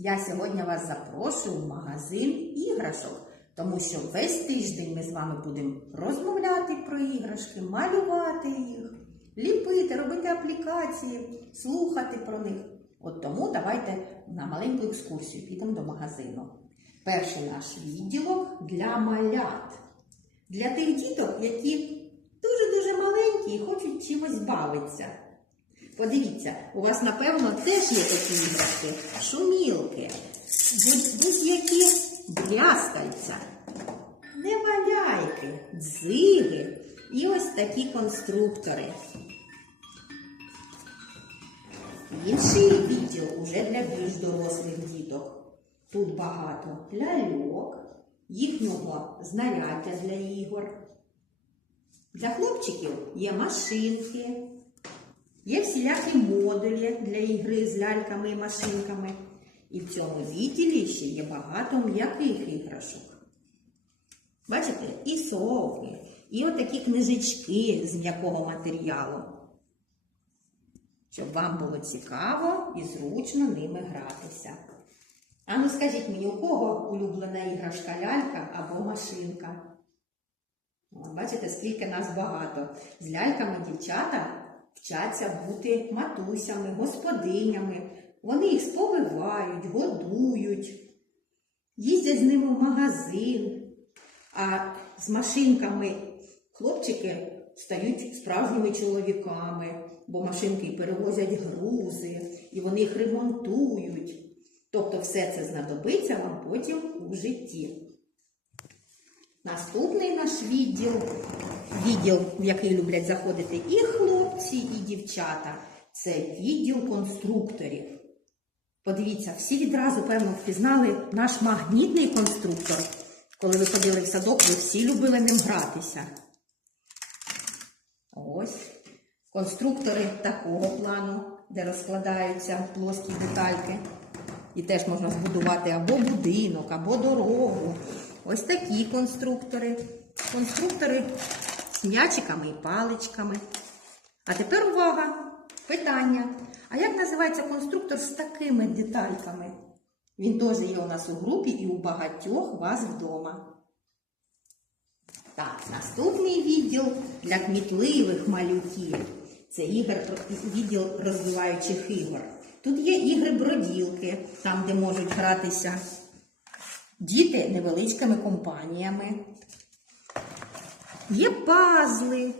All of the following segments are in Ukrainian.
Я сьогодні вас запрошую в магазин іграшок, тому що весь тиждень ми з вами будемо розмовляти про іграшки, малювати їх, ліпити, робити аплікації, слухати про них. От тому давайте на маленьку екскурсію підемо до магазину. Перший наш відділок для малят. Для тих діток, які дуже-дуже маленькі і хочуть чимось бавитися. Подивіться, у вас, напевно, теж є такі іграшки, шумілки, будь- будь-які. Брязкальця, неваляйки, дзиги. І ось такі конструктори. Інший відділ уже для більш дорослих діток. Тут багато ляльок, їхнього знаряддя для ігор. Для хлопчиків є машинки, є всілякі модулі для ігри з ляльками і машинками. І в цьому відділі ще є багато м'яких іграшок. Бачите, і совки, і отакі книжечки з м'якого матеріалу. Щоб вам було цікаво і зручно ними гратися. А ну скажіть мені, у кого улюблена іграшка лялька або машинка? Бачите, скільки нас багато. З ляльками дівчата вчаться бути матусями, господинями. Вони їх сповивають, годують, їздять з ними в магазин. А з машинками хлопчики стають справжніми чоловіками, бо машинки перевозять грузи, і вони їх ремонтують. Тобто все це знадобиться вам потім у житті. Наступний наш відділ, відділ, в який люблять заходити і хлопці, і дівчата, це відділ конструкторів. Подивіться, всі відразу, певно, впізнали наш магнітний конструктор. Коли ви ходили в садок, ви всі любили ним гратися. Ось конструктори такого плану, де розкладаються плоскі детальки. І теж можна збудувати або будинок, або дорогу. Ось такі конструктори. Конструктори з м'ячиками і паличками. А тепер увага! Питання. А як називається конструктор з такими детальками? Він теж є у нас у групі і у багатьох вас вдома. Так, наступний відділ для кмітливих малюків. Це ігор, відділ розвиваючих ігор. Тут є ігри-броділки, там, де можуть гратися діти невеличкими компаніями. Є пазли,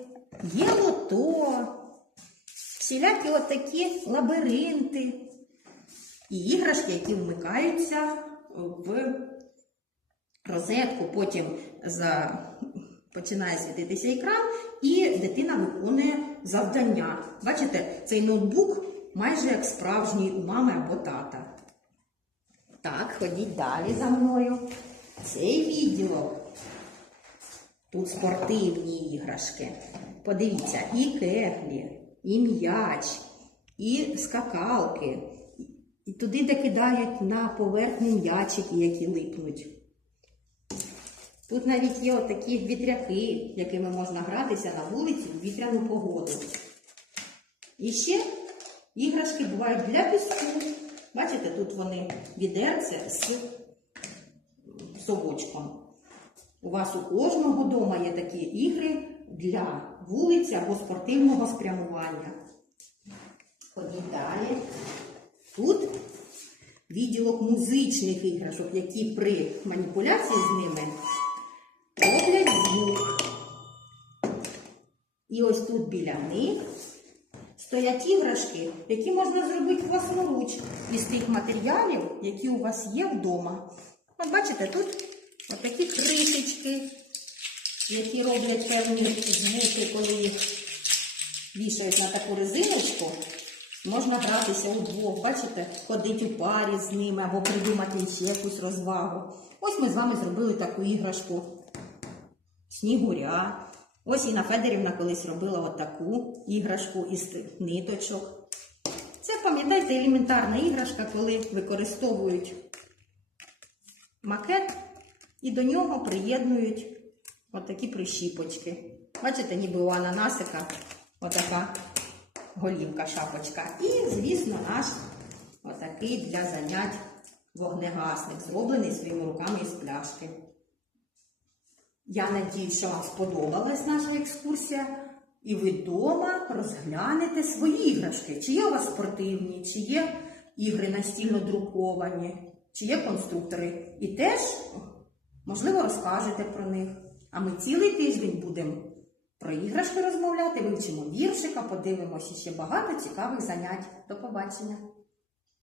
є лото, всілякі отакі лабіринти і іграшки, які вмикаються в розетку, потім за... починає світитися екран, і дитина виконує завдання. Бачите, цей ноутбук майже як справжній у мами або тата. Так, ходіть далі за мною. Цей відділок. Тут спортивні іграшки. Подивіться, і кеглі, і м'яч, і скакалки. І туди де кидають на поверхню м'ячики, які липнуть. Тут навіть є отакі вітряки, якими можна гратися на вулиці у вітряну погоду. І ще іграшки бувають для піску. Бачите, тут вони відерце з совочком. У вас у кожного вдома є такі ігри для вулиці або спортивного спрямування. Ходіть далі. Тут відділок музичних іграшок, які при маніпуляції з ними роблять звук. І ось тут біля них стоять іграшки, які можна зробити власноруч із тих матеріалів, які у вас є вдома. От бачите, тут отакі кришечки, які роблять певні звуки, коли їх вішають на таку резиночку. Можна гратися удвох, бачите, ходити у парі з ними або придумати ще якусь розвагу. Ось ми з вами зробили таку іграшку снігуря. Ось Інна Федорівна колись робила отаку іграшку із ниточок. Це, пам'ятаєте, елементарна іграшка, коли використовують макет і до нього приєднують отакі прищіпочки. Бачите, ніби у ананасика отака голівка, шапочка. І, звісно, наш отакий для занять вогнегасник, зроблений своїми руками із пляшки. Я надію, що вам сподобалась наша екскурсія, і ви вдома розглянете свої іграшки. Чи є у вас спортивні, чи є ігри настільно друковані, чи є конструктори. І теж, можливо, розкажете про них. А ми цілий тиждень будемо про іграшки розмовляти, вивчимо віршика, подивимося ще багато цікавих занять. До побачення!